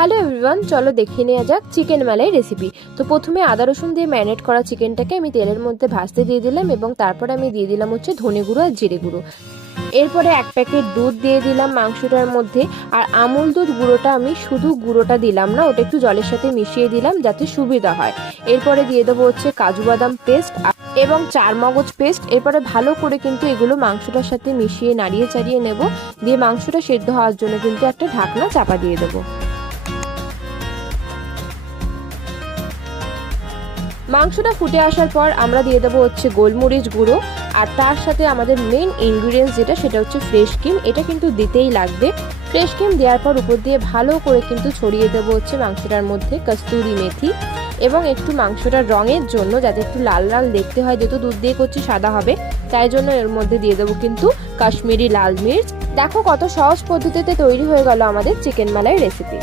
Hello everyone, চলো দেখে নেওয়া যাক চিকেন মালাই রেসিপি। তো প্রথমে আদা রসুন দিয়ে ম্যারিনেট করা চিকেনটাকে আমি তেলের মধ্যে ভাজতে দিয়ে দিলাম এবং তারপরে আমি দিয়ে দিলাম হচ্ছে ধনে গুঁড়ো আর জিরে গুঁড়ো। এরপরে 1 প্যাকেট দুধ দিয়ে দিলাম মাংসটার মধ্যে। আর আমুল দুধ গুঁড়োটা আমি শুধু গুঁড়োটা দিলাম না, ওটা একটু জলের সাথে মিশিয়ে দিলাম যাতে সুবিধা হয়। এরপরে দিয়ে দেবো হচ্ছে কাজু বাদাম পেস্ট এবং চারমগজ পেস্ট। এরপরে ভালো করে কিন্তু এগুলো মাংসটার সাথে মিশিয়ে নাড়িয়ে চাড়িয়ে নেব। দিয়ে মাংসটা সেদ্ধ হওয়ার জন্য কিন্তু একটা ঢাকনা চাপা দিয়ে দেবো। মাংসটা ফুটে আসার পর আমরা দিয়ে দেবো হচ্ছে গোলমরিচ গুঁড়ো। আর তার সাথে আমাদের মেন ইনগ্রিডিয়েন্টস সেটা হচ্ছে ফ্রেশ ক্রিম। এটা কিন্তু দিতেই লাগবে। ফ্রেশ ক্রিম দেওয়ার পর উপর দিয়ে ভালো করে কিন্তু ছড়িয়ে দেবো হচ্ছে মাংসটার মধ্যে কস্তুরি মেথি। এবং একটু মাংসটার রঙের জন্য, যাতে একটু লাল লাল দেখতে হয়, যেহেতু দুধ দিয়ে করছি সাদা হবে, তাই জন্য এর মধ্যে দিয়ে দেবো কিন্তু কাশ্মীরি লাল মির্চ। দেখো কত সহজ পদ্ধতিতে তৈরি হয়ে গেল আমাদের চিকেন মালাই রেসিপি।